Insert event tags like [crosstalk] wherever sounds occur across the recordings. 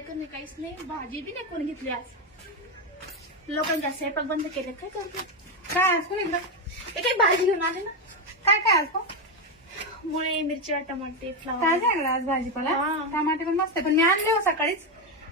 काहीच नाही. भाजी बी नाही कोणी घेतली आज. लोकांच्या स्वयंपाक बंद केले काय करतो? काय आज कोणी काही भाजी घेऊन आले ना? काय काय आज? मुळे मिरची टमाटे काय फ्लावर झालं आज भाजीपाला? हा. टमाटे पण मस्त आहे. पण मी आणले हो सकाळीच.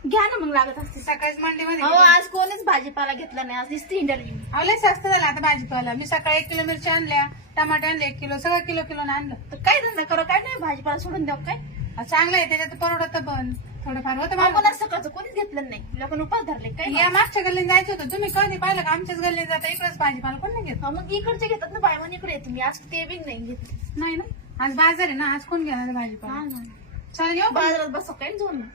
घ्या ना मग लागत असते सकाळीच मंडीमध्ये हो आज कोणीच भाजीपाला घेतला नाही. आज दिसते इंटरव्ह्यू अहो, लय स्वस्त झालं आता भाजीपाला. मी सकाळी एक किलो मिरची आणल्या टमाटे आणले एक किलो सगळं किलो किलो आणलं. तर काय धंदा करो काय नाही भाजीपाला सोडून द्या काय? अहो, चांगलं आहे त्याच्यात परवडत पण. थोडंफार होतं आपण मला आज सकाळचं कोणीच घेतलं नाही. लोकांना उपास धरले काय या मागच्या गल्लीत जायचं होतं. तुम्ही कधी पाहिलं का? आमच्याच गल्लीत जाता इकडेच भाजीपाला कोण नाही घेत. हा, मग इकडचे घेतात ना बाय इकडे येतो मी आज ते बी नाही घेतले नाही ना? आज बाजार आहे ना? आज कोण घेणार आहे भाजीपाला? चालेल येऊ का? बाजारात बसव काय जाऊन ना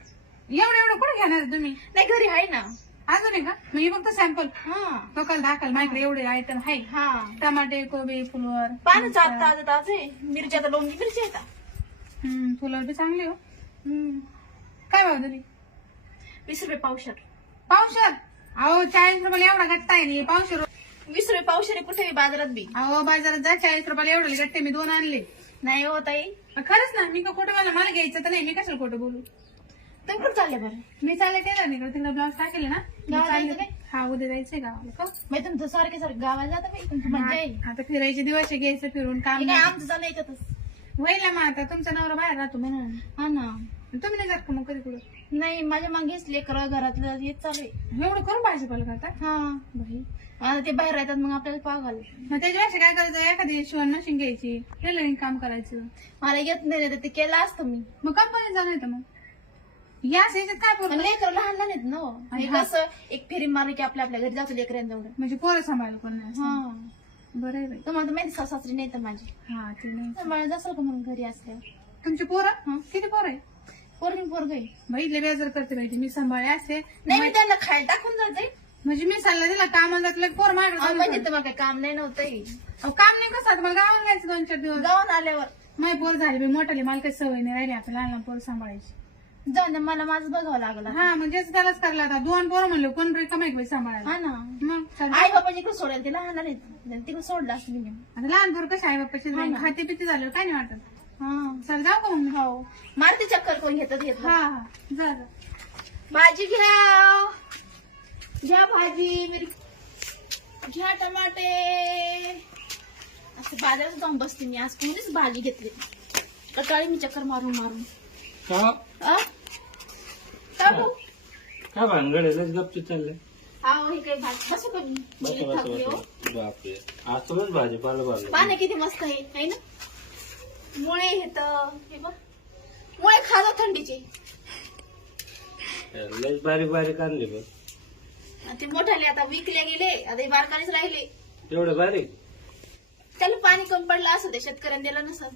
एवढं एवढं कुठे घेणार आहे तुम्ही? नाही घरी आहे ना. अजून आहे का? मी फक्त सॅम्पल हा. लोकल दाखल. माझ्याकडे एवढे आयटम आहे. हा. टमाटे कोबी फुलवर. पानं ताज ताज ताजे मिरच्या तर लोणची मिरची येतात. हम्म, फुलवर बी चांगली हो. हम्म. काय भाव दिली वीस रुपये पावशर. पावशर? अहो चाळीस रुपयाला एवढा गट्टा आहे नाही पावशर वीस रुपये पावशर आहे कुठे बाजारात बी. अहो बाजारात जा चाळीस रुपयाला एवढे गट्टे मी दोन आणले. नाही हो ताई. खरंच ना मी का खोटं मला मला घ्यायचं तर नाही मी कशाला खोटं बोलू? तुम्ही कुठे चालले बरं? मी चालले केलं नाही तिकडे ब्लाऊज टाकेल ना. मी गावाला चालले जायचं काय? हा उद्या जायचंय गावाला का? मी तुमचं सारखे सारखे गावाला जाता बाई तुमची मजा आहे आता फिरायचे दिवस आहे घ्यायचं फिरून काम हे काय. आमचं जाणं याच्यातच ना मग आता तुमचा नवरा बाहेर राहतो म्हणून. हा ना. तुम्ही नाही जात का मग कधी कुठं? नाही माझ्या मागेच लेकर घरातलं येत चालू आहे एवढं करून भाजीपाला करता? हा. बाई आता ते बाहेर राहतात मग आपल्याला पाव घाल मग त्याच्यापेक्षा काय करायचं? एखादी शिवण मशीन घ्यायची टेलरिंग काम करायचं. मला येत नाही तर ते केलं असतं मी. मग कंपनीत जाणं येतं मग. या याच्यात काय पण लेकर लहान लहान आहेत ना हो. आणि हा- कसं एक फेरी मारली की आपल्या आपल्या घरी जातो लेकरांजवळ. म्हणजे पोरं सांभाळलं कोण नाही असं. हा. बरं आहे बाई. तुम्हाला तर माहिती सासरी नाही तर माझी. हा ते नाही. सांभाळ जासाल का म्हणून घरी असल्यावर. तुमची पोरं? किती पोरं आहे? पोरगी पोरग बाई लय बेजार करते बाई ती. मी सांभाळे असते नाही मी त्यांना खायला टाकून जाते. म्हणजे मी सल्ला दिला कामाला जातलं पोर म्हणजे माझ्याकडे तुम्हाला काही काम नाही नव्हतं काम नाही कसं? आता मला गावाला जायचं दोन चार दिवस. जाऊन आल्यावर. माझी पोर झाली बाई मोठाली. मला काही सवय नाही राहिली आता लहान लहान पोरं सांभाळायची. जाऊन दे, मला माझं बघावं लागलं. हा म्हणजे त्यालाच करायला आता. दोन पोरं म्हणलं कोण रिकाम एक बाई सांभाळायला. हा ना. मग चालेल. आई बाबा इकडे सोडायला ते लहान नाही तिकडे सोडलं असं मी. आता लहान पोरं कशी आई बाप्पाची हा ना. खाते पिते झालं काय नाही वाटत. हा. चल जाऊ का मग? हो. मारते चक्कर कोण घेतात घेत हा हा. जा जा. भाजी घ्या घ्या भाजी मिर घ्या टमाटे. असं बाजारात जाऊन बसते मी. आज कोणीच भाजी घेतली कटाळी मी चक्कर मारून मारून. का? आ? काय भानगड आहे गपची चालले अहो हे काही भाजी बसू का मी? बस मी बस थकली हो. बस बापरे. आज तुलाच भाजीपाला भाजला पानं किती मस्त आहे है ना? मुळे हे बघ. मुळे खातो थंडीचे. लयच बारीक बारीक आणली बघ. आणि ते मोठाले आता विकले गेले आता हे बारकानेच राहिले. तेवढे बारीक? त्याला पाणी कमी पडलं असं ते शेतकऱ्यांनी दिलं नसं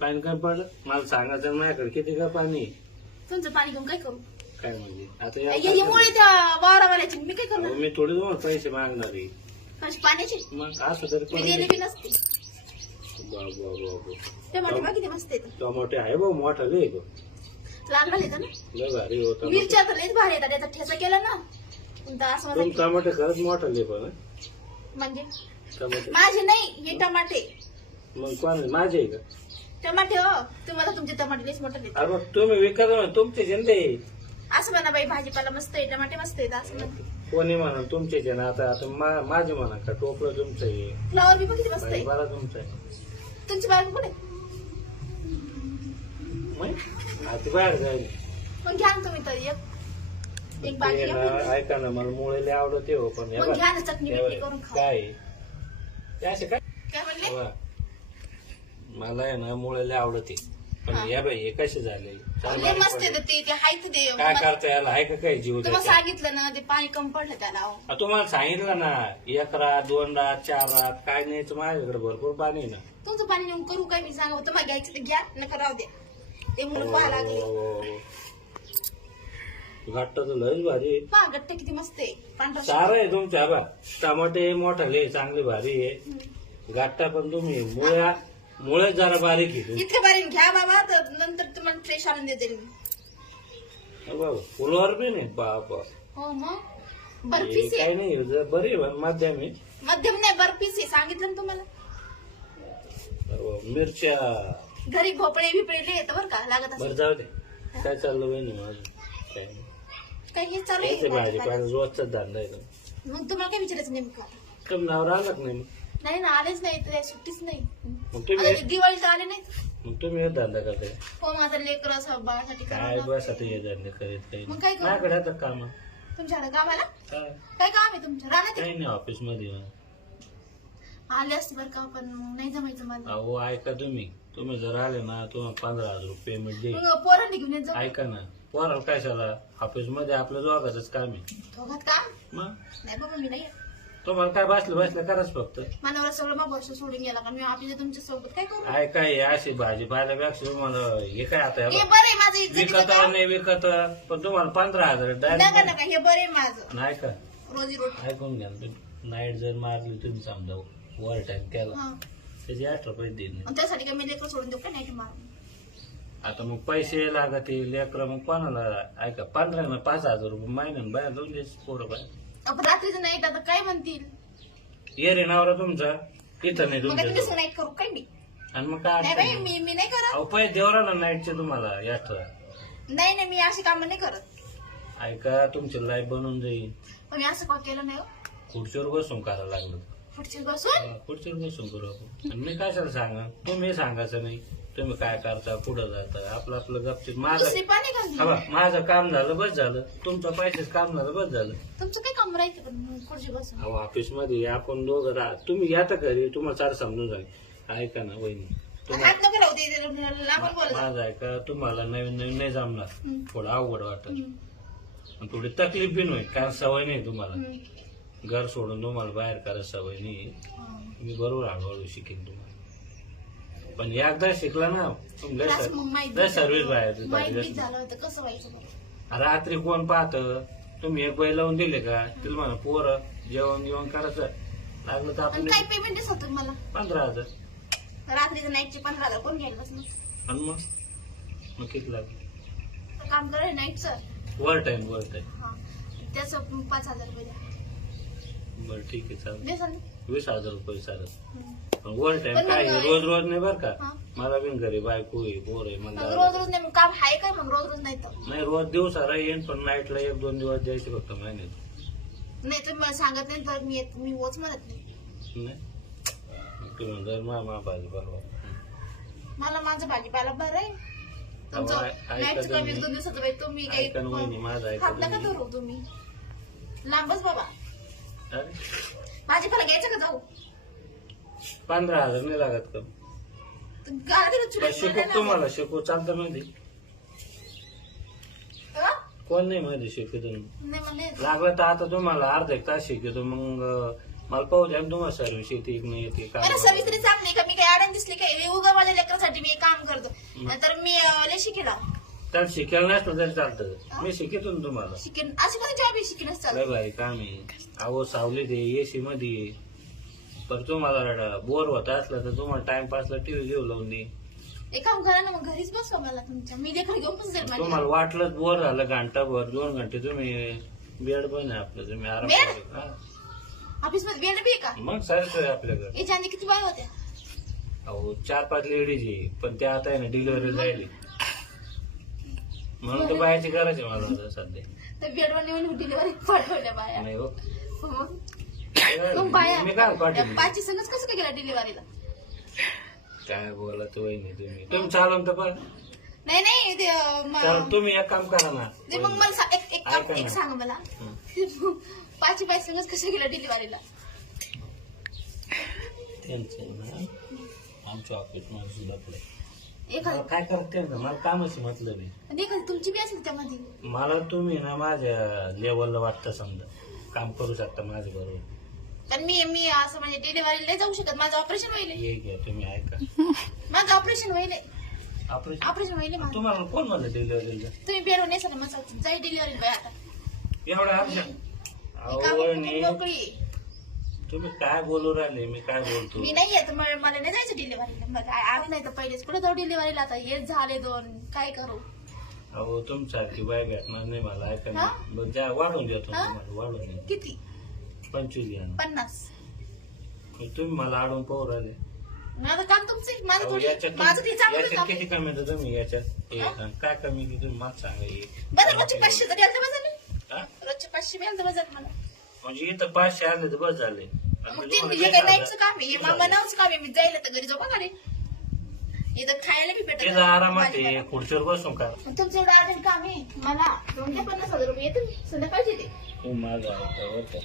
पाणी काय पडलं? मला सांगायचं माझ्याकडे किती का पाणी तुमचं पाणी घेऊन काय करू? काय म्हणजे? आता या मुळे त्या वावरावाल्याची. मी काय अहो, करणार मी थोडी दोन पैसे मागणार आहे. पाण्याची? मग असं तरी मी पण नसते. बा- बा- बा- बा. टमाटे बघा किती मस्त टमाटे आहे भाऊ मोठा लय गं. लागला येतं ना? लय भारी होता मिरच्या तर लईच भारी येतात त्याचा ठेचा केला ना तर असं तुम मला टमाटे खरंच मोठा लय पण हं? म्हणजे? टमाटे. माझे नाही हे टमाटे. मग कोण माझे आहे का? टमाटे हो. तुम्हाला तुमचे टमाटे लईच मोठे देतात अरे मग तुम्ही विकत तुमचे झेंडे असं म्हणा बाई भाजीपाला मस्त आहे टमाटे मस्त आहेत असं म्हणा कोणी म्हणा तुमचे जण आता आता मा- माझे म्हणा का टोपलं तुमचं आहे. फ्लॉवर बी बघ किती मस्त आहे. भाजीपाला तुमचा आहे. तुमची बायको कुठे? मग? आता बाहेर जाईल. मग घ्या ना तुम्ही तरी एक घ्या ना. ऐका ना मला मुळे आवडते हो पण हे मग बघ, घ्या ना चटणी हे बिटणी बघ, करून खाऊ. काय? आहे? ते असे काय? काय म्हणले? मला आहे ना मुळे आवडते पण हा. या बाई हे कसे झाले लय मस्त. आहे ते ते काय करता याला आहे का काय जीव तुम्हाला? सांगितलं ना ते पाणी कमी पडलं त्याला अहो. आ, तुम्हाला सांगितलं ना एक रात दोन रात चार रात काय नाही तर माझ्याकडे भरपूर पाणी आहे ना तुमचं पाणी नेऊन करू काय मी सांगा तुम्हाला घ्यायचं तर घ्या नका राहू द्या ते मुलं पाहा लागले हो. घट्ट तर लयच भारी आहे. पहा गट्ट किती मस्त आहे पांढरा सारं आहे तुमच्या बा टमाटे मोठाले चांगले भारी आहे. गाठता पण तुम्ही मुळ्या मुळे जरा बारीक आहे. इतके बारी घ्या बाबा तर नंतर तुम्हाला फ्रेश आणून देते मी. बाबा, फुलवर बी नाही बाप हो मग? बर्फीच आहे. काही नाही जरा बरी आहे मध्यम आहे. मध्यम नाही बर्फीच आहे सांगितलं ना तुम्हाला. मिरच्या. घरी भोपळे बिपळे येतं बरं का लागत बरं असं जाऊ दे. काय चाललं बहिणी माझं काय नाही. काय हे चालू आहे भाजीपाला रोजचाच धंदा आहे ना. मग तुम्हाला काय विचारायचं नेमकं? आता? तुम्ही नाव आलात नाही मग. नाही ना आलेच नाही तर सुट्टीच नाही. मग तुम्ही आता दिवाळीत आले नाहीत. मग तुम्ही हे धंदा करताय. हो माझा लेकर असं बाळासाठी काय करावं बस लागतंय. आता हे धंदे करीत काही? मग काय नाही करू? माझ्याकडे आता काम तुमच्याकडे गावाला काय? काय काम आहे तुमच्या काही नाही ऑफिसमध्ये आले असते बरं का पण नाही जमायचं मला. अहो ऐका तुम्ही. तुम्ही जर आले ना तुम्हाला पंधरा हजार रुपये पेमेंट देईल मग पोरांनी घेऊन येत जाऊ ऐका ना पोराला काय झाला ऑफिसमध्ये आपलं दोघाच काम आहे. दोघात काम? मग? नाही बाबा मी नाही तुम्हाला काय बसलं बसलं कराच फक्त. मनावर सगळं मग वर्ष सोडून गेला का? मी आपल्या तुमच्यासोबत काय करू? हे अशी भाजी पाहिल्यापेक्षा तुम्हाला हे काय आता? हे बरं आहे माझं इज्जतीचं विकत नाही विकत. पण तुम्हाला पंधरा हजार नका हे बरं आहे माझं. नाही का? रोजी रोटी. ऐकून घ्या नाईट जर मारली तुम्ही समजा वर टाइम केला. हा. त्याचे आठ रुपये आणि त्यासाठी काय मी लेकर सोडून देऊ का? नाही ते मारून. आता मग पैसे लागत लेकर मग कोणाला? ऐका पंधरा ना पाच हजार रुपये महिन्यानं बाहेर दोन दिवस पोरं बाहेर. आपण रात्रीचं नाईट आता काय म्हणतील? ये रे नवरा तुमचा. इथं नाही मग काय तुमच्या तुम्ही नाईट करू काय मी आणि मग काय नाही बाई अडचण? मी नाही. मी नाही करत. अहो देऊ ना नाईटचे तुम्हाला यात. नाही नाही मी अशी कामं नाही करत. ऐका तुमची लाईफ बनून जाईल. पण मी असं का केलं नाही हो. खुर्चीवर बसून करायला लागलं. पुढची बसून? हा, खुर्चीवर बसून करू आपण. आणि मी कशाला सांगा तुम्ही सांगायचं नाही. तुम्ही काय करता पुढं जाता? आपलं आपलं गपचित माझं दुसरी पाणी हा बा, घालली माझं काम झालं बस झालं. तुमचं पैसेच काम झालं बस झालं. तुमचं काय काम राहायचं पण खुर्ची बसून अहो ऑफिसमध्ये आपण दोघं राहा तुम्ही या तर घरी तुम्हाला चार समजून सांग ऐका ना वहिनी. आणि तुम्हाला हात नको राहू दे लांबून बोलत जा. माझं ऐका तुम्हाला नवीन नवीन नाही जमणार. हम्म. थोडं अवघड वाटत. हम्म. थोडी तकलीफ बी नाही कारण सवय नाही तुम्हाला. हम्म. घर सोडून तुम्हाला बाहेर करायला सवय नाही. हा. मी बरोबर हळूहळू शिकेन तुम्हाला. पण एकदा शिकला ना लय क्लास सर- मग माहीत लय बी सर्व्हिस. बाहेर माहीत बी बाहेर झालं होतं कसं व्हायचं. रात्री कोण पाहत? तुम्ही एक बैल लावून दिले का? तिला म्हणा पोर जेवण जेवण करायचं लागलं तर आणि आपण काय पेमेंट मला? पंधरा हजार. रात्रीचं नाईटचे पंधरा हजार कोण घ्यायला आणि मग? मग किती लागलं? काम करायला नाईटचं वर टाइम वर टाइम हा. त्याचं पाच हजार रुपये द्या. बरं ठीक आहे चालेल दे सांग. वीस हजार रुपये चालेल. पण वर टाइम पण मग काय काय? रोज रोज नाही बरं का? हा. मला बिन घरी बायको आहे पोर आहे मग मला रोज रोज नाही मग काम आहे का मग रोज रोज नाही तर? नाही रोज दिवसाला येईन पण नाईटला एक दोन दिवस द्यायचे फक्त महिन्यात. नाही तुम्ही मला सांगत नाही तर मी येत- मी वोच म्हणत नाही. नाही. मग भाजी बरोबर मला माझं भाजीपाला बरं आहे. तुमचं अहो, ऐ- ऐका नाईटचं कमी तुम्ही. दोन दिवसाचं बाई तुम्ही काही ऐका ना वहिनी, माझं ऐका खात नका तुम्ही. करू तुम्ही. लांबच बाबा. अरे भाजीपाला घ्यायचं का जाऊ? पंधरा हजार नाही लागत का? शिकू तुम्हाला शिकू चालतं मध्ये. हा? कोण नाही मध्ये शिकवतो नाही म्हणले. लागलं तर आता तुम्हाला अर्धा एक तास शिकवतो मग मला पाहू द्या तुम्हाला सर्व्हिस येते की नाही येते मला सर्विस तरी चांगली का? मी काही अडण दिसली काय हे उगा माझ्या लेकरासाठी मी काम करतो. नंतर मी अं, लय शिकेला. त्यात शिकायला नसलं तरी चालतं. मी शिकवतो ना तुम्हाला. शिकेन. अशी कोणी जॉब आहे शिकेनच लय चालत भारी काम आहे अहो सावली दे एसी मध्ये पण तुम्हाला बोर होत असलं तर तुम्हाला टाइमपासला टीव्ही घेऊ लावून दे. एक काम करा ना मग. घरीच बसवा मला तुमच्या. मी लेकर घेऊन तुम्हाला वाटलं बोर झालं घंटाभर दोन घंटे तुम्ही बेड पण आहे आपलं. तुम्ही आराम? करू. हा. ऑफिसमध्ये बेड बी आहे का? मग सारखं आहे आपल्याकडे. याच्या आधी किती बाय होत्या? अहो चार पाच लेडीज आहे. पण त्या आता आहे ना डिलिव्हरी जायली. म्हणून तर बाहेरची गरज आहे मला आता सध्या. तर बेडवर नेऊन डिलिव्हरी पाठवल्या बाया. नाही हो. मग मग बाया मी काय पाठवली? पाचची संगच कसं काय गेला डिलिव्हरीला काय बोलत वहिनी तुम्ही. तुम्ही चालून तर पण नाही नाही ते अं, म- चाल तुम्ही एक काम करा ना. ते मग मला सा- एक एक काम- ऐका एक ना. सांग मला. हं. पाचशे पाच संगच कसं गेला डिलिव्हरीला त्यांचं ना आमच्या ऑफिसमध्ये सुद्धा पुढे. एखादी काय करते ना मला कामच म्हटलं नाही आणि एखादी तुमची बी असेल त्यामध्ये. मला तुम्ही ना माझ्या लेवलला वाटतं समजा. काम करू शकता माझ्या बरोबर. पण मी मी असं म्हणजे डिलिव्हरीला नाही जाऊ शकत. माझं ऑपरेशन होईल. ये घ्या तुम्ही ऐका. [laughs] माझं ऑपरेशन होईल. ऑपरेशन ऑपरेशन होईल माझं. तुम्हाला कोण म्हणलं डिलिव्हरीला तुम्ही बेडवर नाही सगळं मग जाई डिलिव्हरी बाय आता. एवढं अहो, वहिनी, मोकळी. आहे. तुम्ही काय बोलू राहिले? मी काय बोलतो? मी नाही येत मला मला नाही जायचं डिलिव्हरीला मग आज नाही तर पहिलेच कुठे जाऊ डिलिव्हरीला आता हेच झाले दोन. काय करू? अहो तुमच्यासारखी बाय भेटणार नाही मला ऐका ना. हा? द्या वाढून देतो हा? तुम्हाला वाढून देतो. किती? पंचवीस घ्या ना. पन्नास. मग तुम्ही मला अडून पाहू राहिले. माझं काम तुमचं. माझं अहो, थोडी याच्यात माझं ते चांगलं याच्यात काम किती. कमी येतं तुम्ही याच्यात? हे, काय कमी की तुम्ही मला सांगा हे. बरं रोजचे पाचशे तरी आले झाले. रोजचे पाचशे मिळाल तर बजात मला. म्हणजे इथं पाचशे आले तर बस झाले. मग म्हणजे ते हे काय काम आहे. हे मामा. नावचं काम आहे. मी जायला तर घरी जाऊ घरी इथं खायला बी भेटत तिथं आरामात आहे. खुर्चीवर बसून का मग तुमचं एवढं अर्जंट काम आहे. मला दोन ते पन्नास हजार रुपये येते संध्याकाळची ते. तू माझा होतं.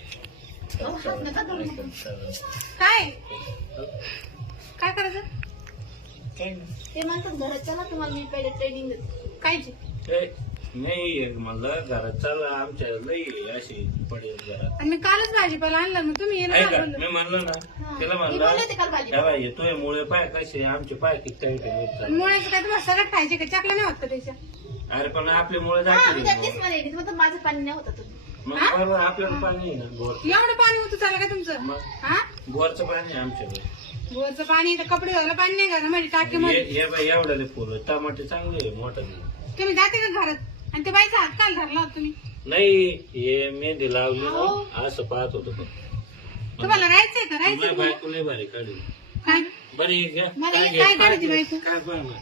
अहो, हात नका धरू. नका. काय? काय करायचं? काही नाही. ते म्हणतात घरात चला तुम्हाला मी पहिले ट्रेनिंग देते. कायची नाही म्हणलं घरात चाल आमच्या लई अशी पडेल घरात. आणि मी कालच भाजीपाला आणलं मग तुम्ही येणं ऐका? मी म्हणलं ना हा. त्याला मी म्हणलं बोलले होते काल भाजी तेव्हा येतोय मुळे पाय कसे आमचे पाय किती टाईट आहेत. मुळ्याचं काय तुम्हाला सगळं खायचे का? चाकलं नाही होत का त्याच्या. अरे पण आपले मुळे हा मी जाते तेच म्हणे मग माझं पाणी नाही होतं तुम्ही मग हा? बरोबर आपल्याला पाणी आहे ना बोर एवढं पाणी होतं चाललं का तुमचं? मग हा? बोरचं पाणी आहे आमच्याकडे. बोरचं पाणी कपडे धुवायला पाणी नाही का? माझी टाकीमध्ये. हे- हे बाई एवढ्याले फुलं टमाटे चांगले आहे मोठं तुम्ही जाते का घरात? आणि ते बाईचा हात काल धरला होता तुम्ही नाही हे मेहंदी लावली हो. ना असं पाहत होतो तुम्हाला राहायचंय का राहायचं माझ्या तुम्हाला? बायको लय भारी काढली काय बरी आहे का? मला काय घे? काय काढायची बायको काय पाह ना.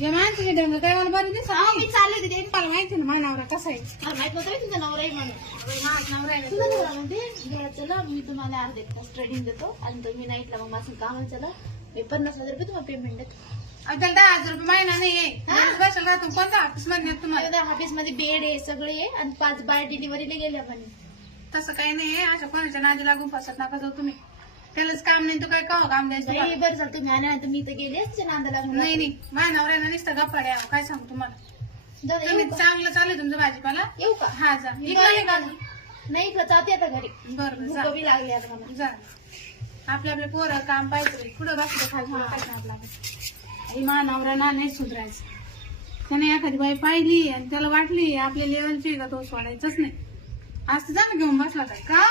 या माणसाचे ढंग काय मला बरं दिसत हा मी नाही. चालले होते ते मला माहिती ना मानावरा कसा आहे मला माहीत नव्हतं रे तुमचा नवरा आहे म्हणून नवरा. तुझा म्हणते घरात चला मी तुम्हाला अर्धे एक तास ट्रेनिंग देतो आणि तुम्ही नाईटला मग माझं काम चला मी पन्नास हजार रुपये तुम्हाला पेमेंट देतो. त्याला दहा हजार रुपये महिना नाही? बसेल राहतो. कोणत्या ऑफिसमध्ये तुम्हाला? ऑफिसमध्ये बेड आहे सगळे आहे आणि पाच बाय डिलिव्हरीला गेल्या पण तसं काही नाही आहे. अशा कोणाच्या नादी लागून फसत नका जाऊ तुम्ही. त्यालाच काम नाही तर काय का काम द्यायचं? बरं झालं तुम्ही आल्या नाही तर मी तर गेले असते नांदाला नाही नाही. माझ्या नवऱ्यानं नुसतं गप्पा द्या काय सांगू तुम्हाला? जाऊ दे, तुम्ही येऊ का? चांगलं चालू आहे तुमचं भाजीपाला? येऊ का? हा जा. इकडं बरं नाही का? का? नाही का जाते आता घरी. बरं भूक जा. बी लागली आता मला. जा. आपले आपले पोरं काम पाहिजे. पुढं बसलं खाली आपला काम आई मा नवरा ना नाही सुधरायचं. त्याने एखादी बाई पाहिली आणि त्याला वाटली आपल्या लेवलची का तो सोडायचंच नाही. आज तर घेऊन बसला काय का?